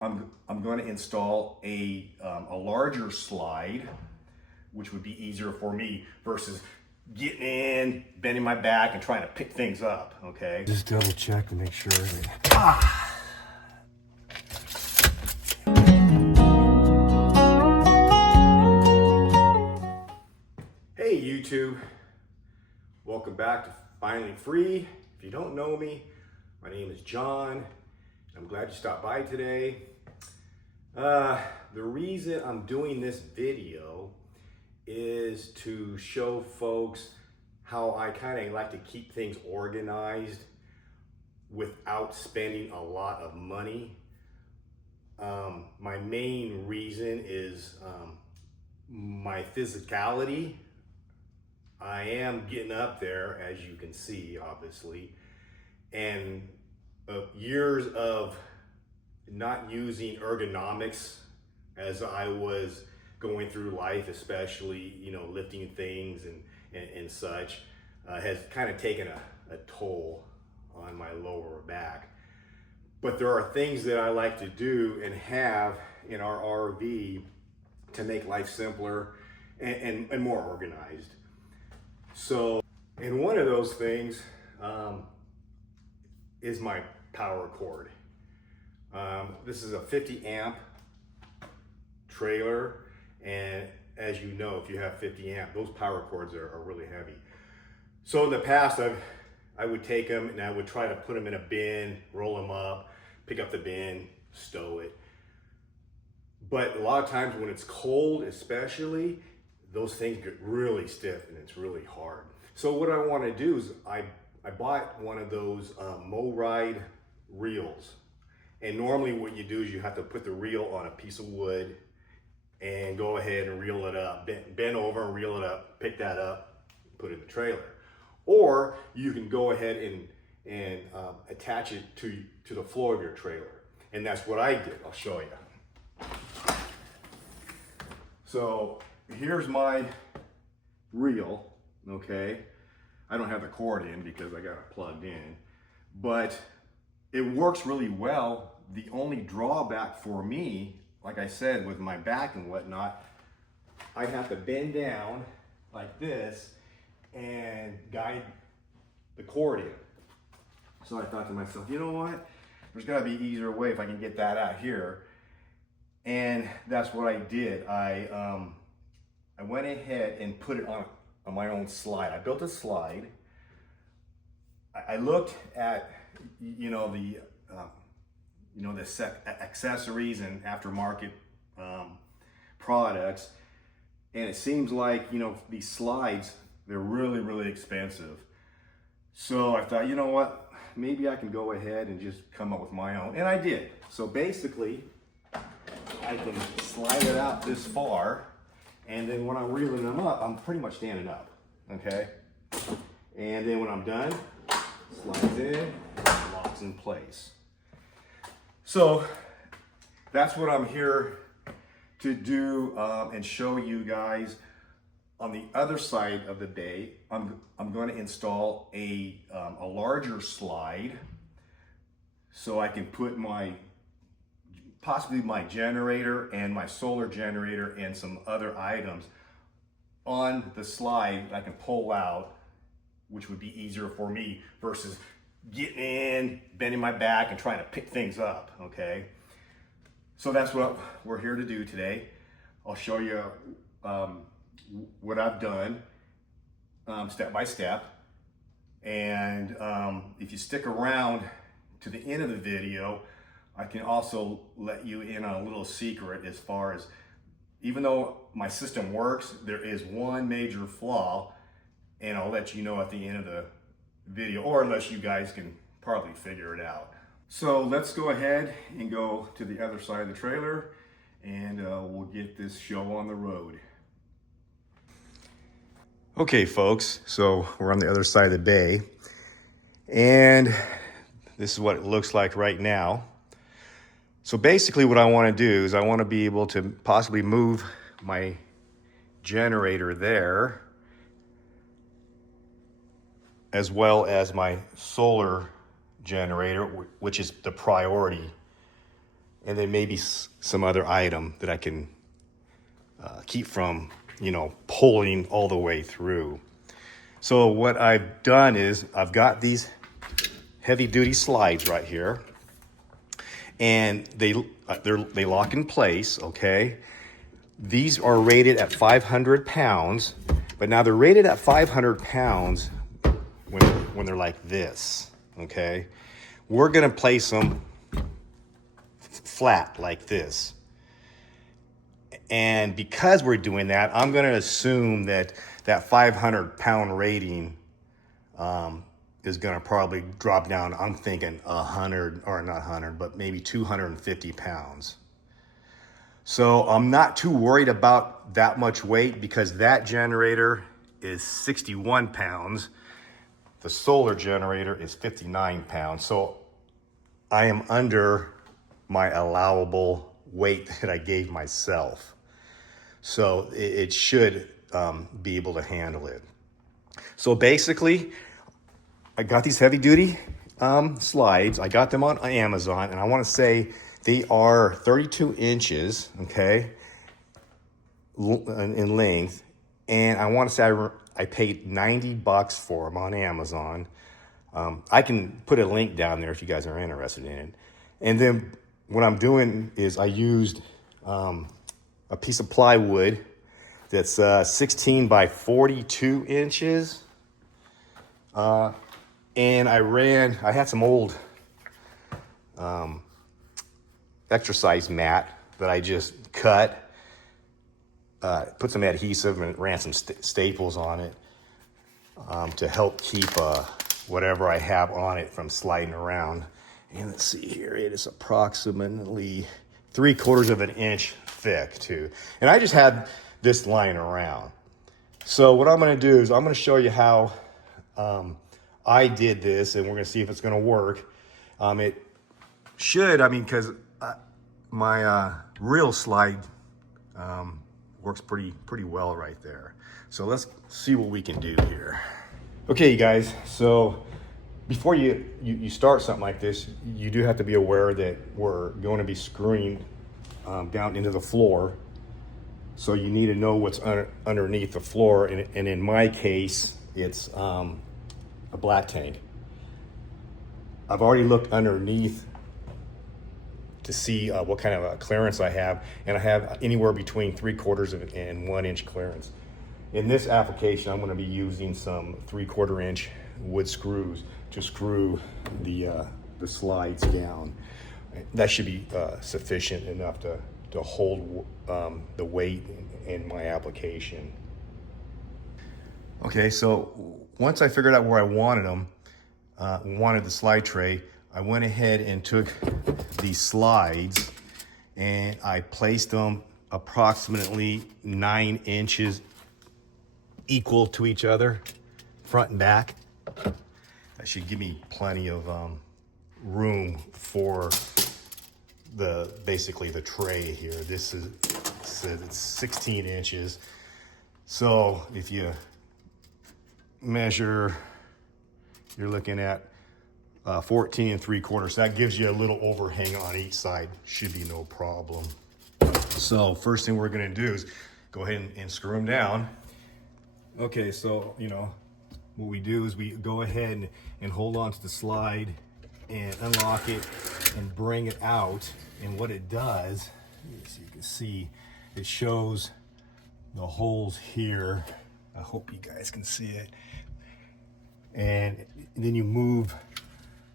I'm going to install a larger slide, which would be easier for me versus getting in, bending my back, and trying to pick things up. Okay. Just double check to make sure that. Hey YouTube, welcome back to Finally Free. If you don't know me, my name is John. I'm glad you stopped by today. The reason I'm doing this video is to show folks how I kind of like to keep things organized without spending a lot of money. My main reason is my physicality. I am getting up there, as you can see, obviously, and years of not using ergonomics as I was going through life, especially, lifting things and such, has kind of taken a toll on my lower back. But there are things that I like to do and have in our RV to make life simpler and more organized. So, and one of those things is my power cord. This is a 50 amp trailer, and as you know, if you have 50 amp, those power cords are really heavy. So in the past, I would take them and I would try to put them in a bin, roll them up, pick up the bin, stow it. But a lot of times when it's cold, especially, those things get really stiff and it's really hard. So what I want to do is I bought one of those Ride reels. And normally what you do is you have to put the reel on a piece of wood and go ahead and reel it up, bend over and reel it up, pick that up, put it in the trailer. Or you can go ahead and attach it to the floor of your trailer. And that's what I did. I'll show you. So here's my reel, okay? I don't have the cord in because I got it plugged in, but it works really well. The only drawback for me, like I said, with my back and whatnot, I have to bend down like this and guide the cord in. So I thought to myself, you know what? There's gotta be an easier way if I can get that out here. And that's what I did. I went ahead and put it on my own slide. I built a slide. I looked at, the accessories and aftermarket products, and it seems like, these slides, they're really, really expensive. So I thought, you know what? Maybe I can go ahead and just come up with my own, and I did. So basically, I can slide it out this far, and then when I'm reeling them up, I'm pretty much standing up, okay? And then when I'm done, slides in, locks in place. So that's what I'm here to do and show you guys. On the other side of the bay, I'm going to install a larger slide so I can put possibly my generator and my solar generator and some other items on the slide that I can pull out, which would be easier for me versus getting in, bending my back, and trying to pick things up, okay? So that's what we're here to do today. I'll show you what I've done step by step. And if you stick around to the end of the video, I can also let you in on a little secret as far as, even though my system works, there is one major flaw, and I'll let you know at the end of the video, or unless you guys can probably figure it out. So let's go ahead and go to the other side of the trailer, and we'll get this show on the road. Okay, folks, so we're on the other side of the bay, and this is what it looks like right now. So basically what I want to do is I want to be able to possibly move my generator there, as well as my solar generator, which is the priority. and then maybe some other item that I can keep from, pulling all the way through. So what I've done is I've got these heavy duty slides right here, and they lock in place, okay? These are rated at 500 pounds, but now they're rated at 500 pounds when they're like this, okay? We're gonna place them flat like this. And because we're doing that, I'm gonna assume that 500 pound rating is gonna probably drop down, I'm thinking 100, or not 100, but maybe 250 pounds. So I'm not too worried about that much weight because that generator is 61 pounds. The solar generator is 59 pounds. So I am under my allowable weight that I gave myself. So it should be able to handle it. So basically, I got these heavy duty slides. I got them on Amazon, and I want to say they are 32 inches, okay, in length. And I want to say I paid $90 for them on Amazon. I can put a link down there if you guys are interested in it. And then what I'm doing is I used a piece of plywood that's 16 by 42 inches. And I had some old exercise mat that I just cut, put some adhesive and ran some staples on it to help keep whatever I have on it from sliding around. And let's see here, it is approximately 3/4 of an inch thick too. And I just had this lying around. So what I'm gonna do is I'm gonna show you how I did this, and we're gonna see if it's gonna work. It should, because my real slide works pretty well right there. So let's see what we can do here. Okay, you guys, so before you start something like this, you do have to be aware that we're going to be screwing down into the floor. So you need to know what's underneath the floor. And in my case, it's a black tank. I've already looked underneath to see what kind of clearance I have. And I have anywhere between 3/4 and 1 inch clearance. In this application, I'm going to be using some 3/4 inch wood screws to screw the slides down. That should be sufficient enough to hold the weight in my application. Okay, so once I figured out where I wanted them, wanted the slide tray, I went ahead and took these slides and I placed them approximately 9 inches equal to each other, front and back. That should give me plenty of room for basically the tray here. This is it's 16 inches. So if you measure, you're looking at 14 3/4. That gives you a little overhang on each side. Should be no problem. So first thing we're gonna do is go ahead and screw them down. Okay, so what we do is we go ahead and hold on to the slide and unlock it and bring it out. And what it does, as you can see, it shows the holes here. I hope you guys can see it. And then you move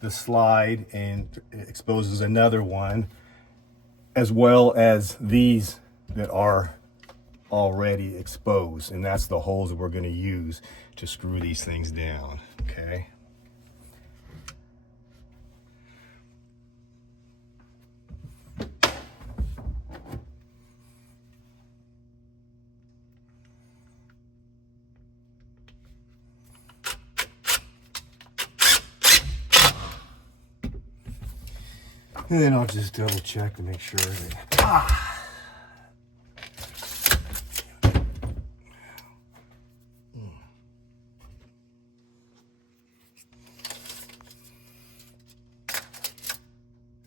the slide and it exposes another one, as well as these that are already exposed. And that's the holes that we're going to use to screw these things down, okay? And then I'll just double check to make sure that,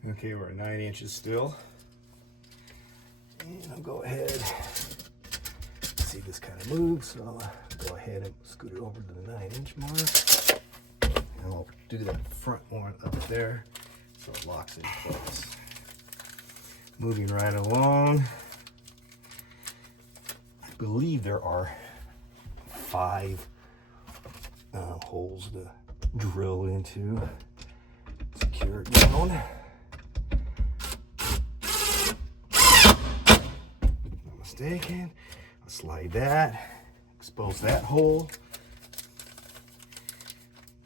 Okay, we're at 9 inches still. I'll go ahead, see this kind of moves, so I'll go ahead and scoot it over to the 9-inch mark. And I'll do that front one up there so it locks in place. Moving right along. I believe there are 5 holes to drill into. Secure it down. Not mistaken. I'll slide that, expose that hole.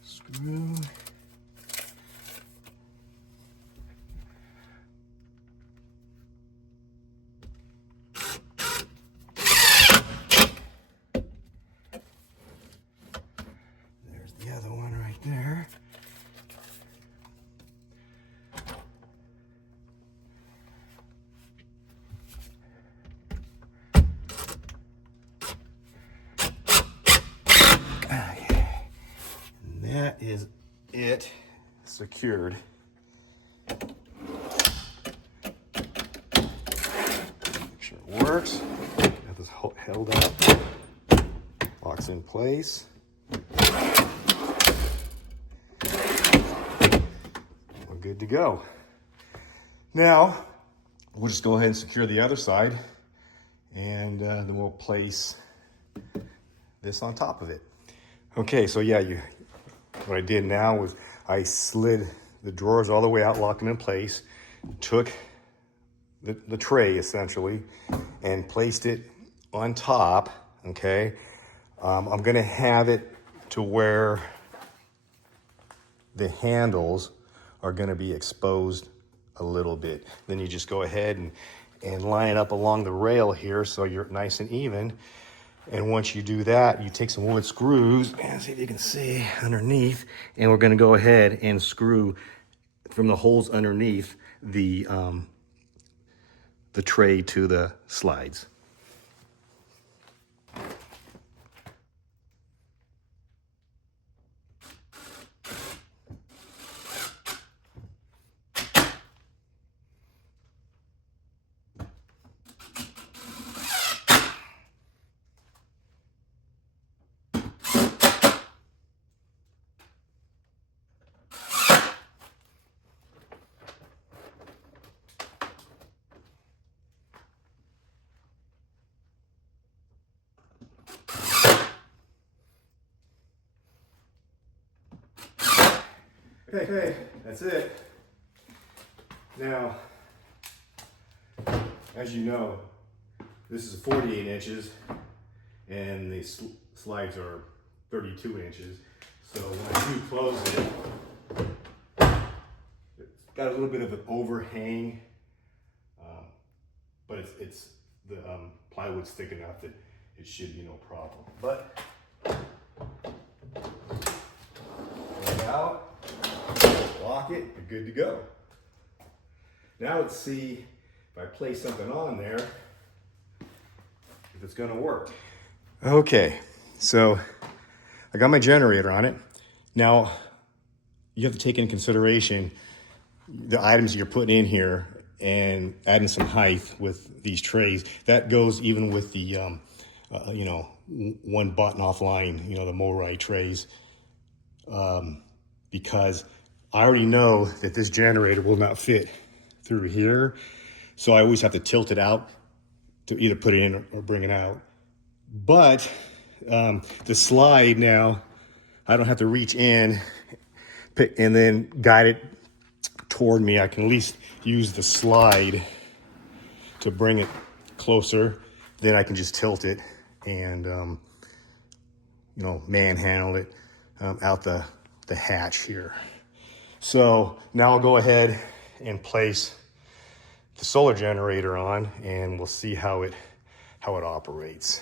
Screw. There's the other one right there. That is it, secured. Make sure it works. Got this held up, locks in place. We're good to go. Now, we'll just go ahead and secure the other side, and then we'll place this on top of it. Okay, so yeah, what I did now was I slid the drawers all the way out, locked them in place, took the tray essentially, and placed it on top, okay? I'm gonna have it to where the handles are gonna be exposed a little bit. Then you just go ahead and line it up along the rail here so you're nice and even. And once you do that, you take some wood screws, and see if you can see underneath, and we're gonna go ahead and screw from the holes underneath the tray to the slides. Okay, that's it. Now, as you know, this is 48 inches and the slides are 32 inches. So when I do close it, it's got a little bit of an overhang, but it's the plywood's thick enough that it should be no problem. But pull it out. Lock it, you're good to go. Now let's see if I place something on there, if it's gonna work. Okay, so I got my generator on it. Now, you have to take into consideration the items you're putting in here and adding some height with these trays. That goes even with the, one button offline, the Morai trays, because I already know that this generator will not fit through here. So I always have to tilt it out to either put it in or bring it out. But the slide now, I don't have to reach in and then guide it toward me. I can at least use the slide to bring it closer. Then I can just tilt it and, manhandle it out the hatch here. So now I'll go ahead and place the solar generator on, and we'll see how it operates.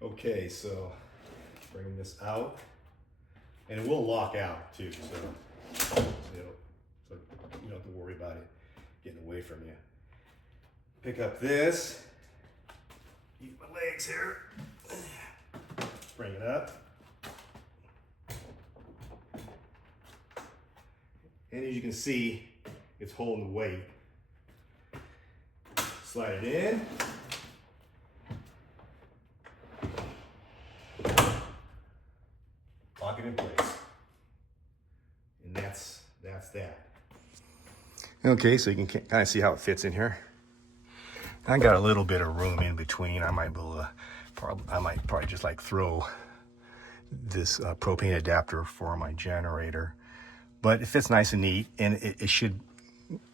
Okay, so bring this out, and it will lock out too, so you don't have to worry about it getting away from you. Pick up this, use my legs here, bring it up. And as you can see, it's holding the weight. Slide it in. Lock it in place. And that's that. Okay, so you can kind of see how it fits in here. I got a little bit of room in between. I might be able to, I might probably just like throw this propane adapter for my generator. But it fits nice and neat, and it should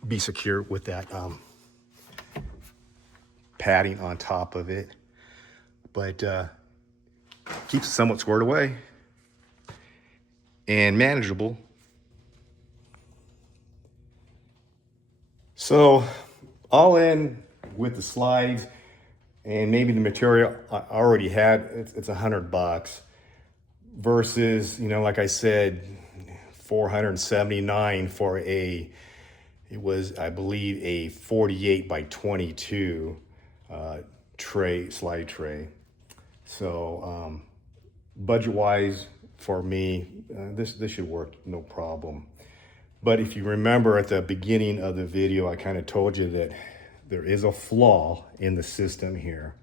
be secure with that padding on top of it. But keeps it somewhat squared away and manageable. So all in with the slides and maybe the material I already had, it's $100 versus, you know, like I said, $479 for it was, I believe, a 48 by 22 slide tray. So budget-wise for me, this should work no problem. But if you remember at the beginning of the video, I kind of told you that there is a flaw in the system here.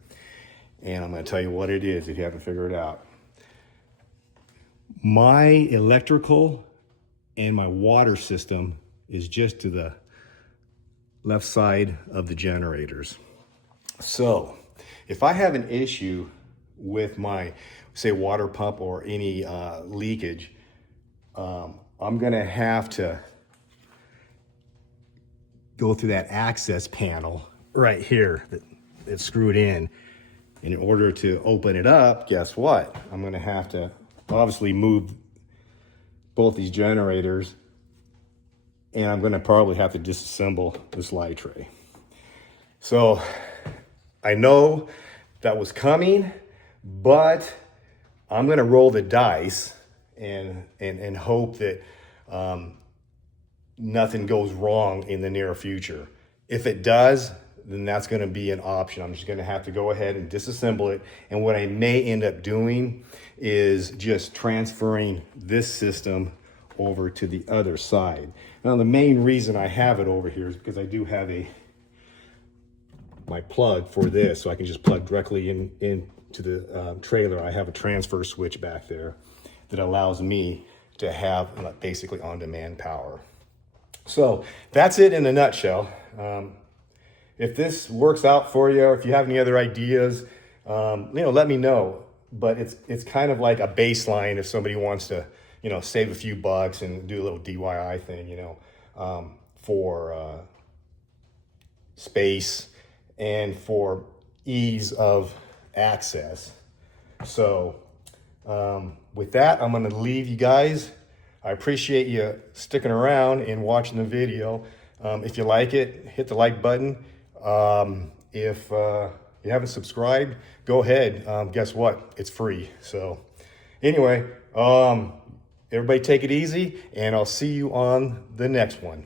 And I'm going to tell you what it is if you haven't figured it out. My electrical and my water system is just to the left side of the generators. So if I have an issue with my, say, water pump or any leakage, I'm going to have to go through that access panel right here that's screwed in. And in order to open it up, guess what? I'm going to have to obviously move both these generators, and I'm going to probably have to disassemble the slide tray. So I know that was coming, but I'm going to roll the dice and hope that nothing goes wrong in the near future. If it does, then that's going to be an option. I'm just going to have to go ahead and disassemble it. And what I may end up doing is just transferring this system over to the other side. Now, the main reason I have it over here is because I do have my plug for this, so I can just plug directly into the trailer. I have a transfer switch back there that allows me to have basically on-demand power. So that's it in a nutshell. If this works out for you, or if you have any other ideas, let me know. But it's kind of like a baseline if somebody wants to, save a few bucks and do a little DIY thing, for space and for ease of access. So with that, I'm going to leave you guys. I appreciate you sticking around and watching the video. If you like it, hit the like button. If you haven't subscribed, go ahead. Guess what? It's free. So anyway, everybody take it easy, and I'll see you on the next one.